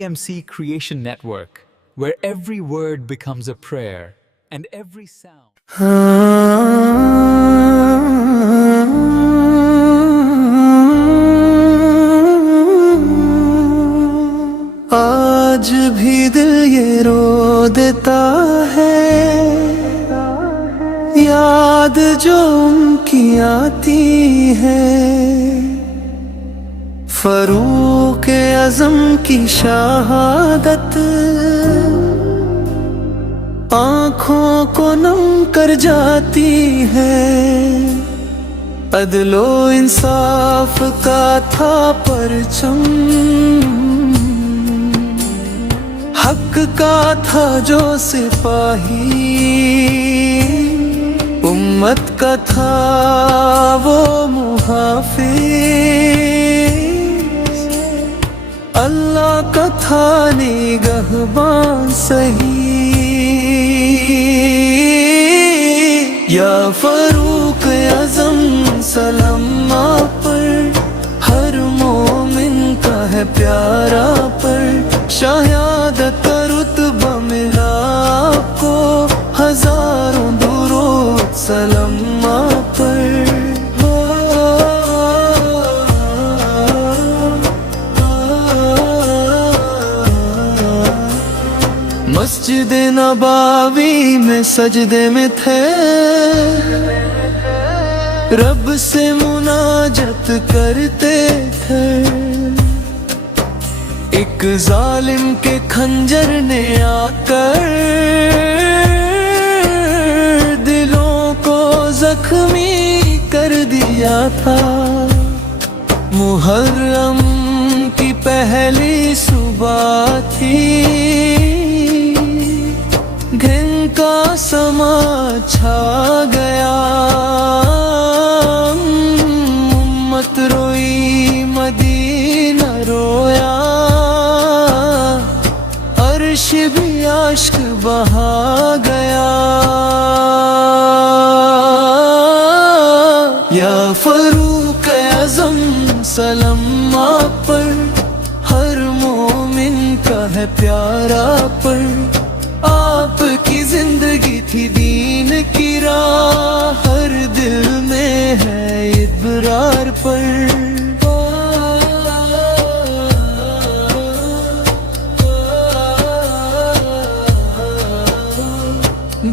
MC Creation Network, where every word becomes a prayer and every sound. आज भी दिल ये रो देता है, याद जो उनकी आती है। फरूक आज़म की शहादत आँखों को नम कर जाती है। अदलो इंसाफ का था परचम, हक का था जो सिपाही, उम्मत का था वो मुहाफिज, अल्लाह का था निगहबान सही। या फरूक आज़म सलाम आप पर, हर मोमिन का है प्यारा पर। शहादत का रुतबा मिला आपको, हजारों दुरूद सलाम आप पर। मस्जिद नबावी में सजदे में थे, रब से मुनाजत करते थे। एक जालिम के खंजर ने आकर दिलों को जख्मी कर दिया था। मुहर्रम की पहली सुबह थी, घिन का समा छा गया। उम्मत रोई मदीना रोया, अर्श भी आश्क बहा गया। या फरूक आज़म सलाम आप पर, हर मोमिन का है प्यारा पर। आपकी जिंदगी थी दीन की राह, हर दिल में है इबरार पर।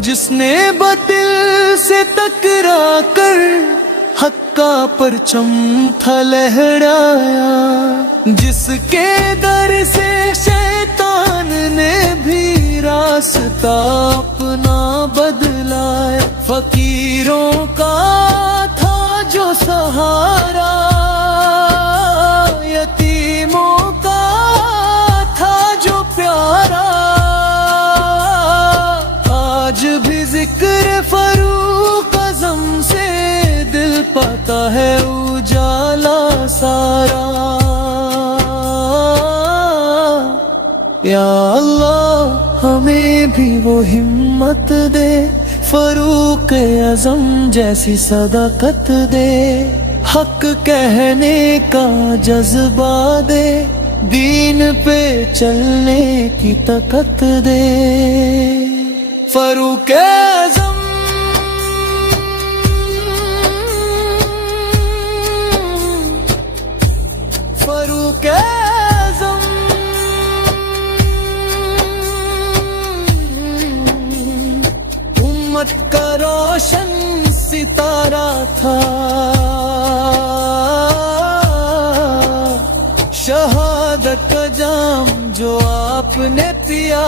जिसने बातिल से टकरा कर हक का परचम था लहराया, जिसके दर से शैतान ने भी रास्ता अपना बदलाया। फकीरों का था जो सहारा, यतीमों का था जो प्यारा। आज भी जिक्र फरूक आज़म से दिल पाता है उजाला सारा। या अल्लाह हमें भी वो हिम्मत दे, फरूक आज़म जैसी सदाकत दे। हक कहने का जज्बा दे, दीन पे चलने की ताकत दे। फरूक आज़म फरूक आज़म उम्मत का रोशन सितारा था। शहादत का जाम जो आपने पिया,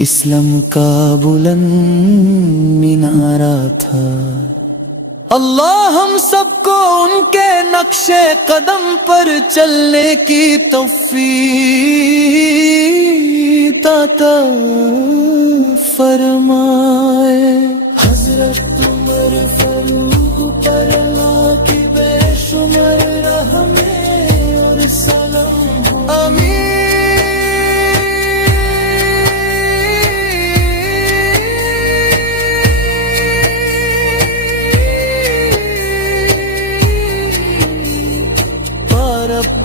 इस्लाम का बुलंद मीनारा था। अल्लाह हम सबको उनके नक्शे कदम पर चलने की तौफीक अता फरमाए। हज़रत उमर फारूक पर अल्लाह की बेशुमार रहमें और सलाम। आमीन। بار اب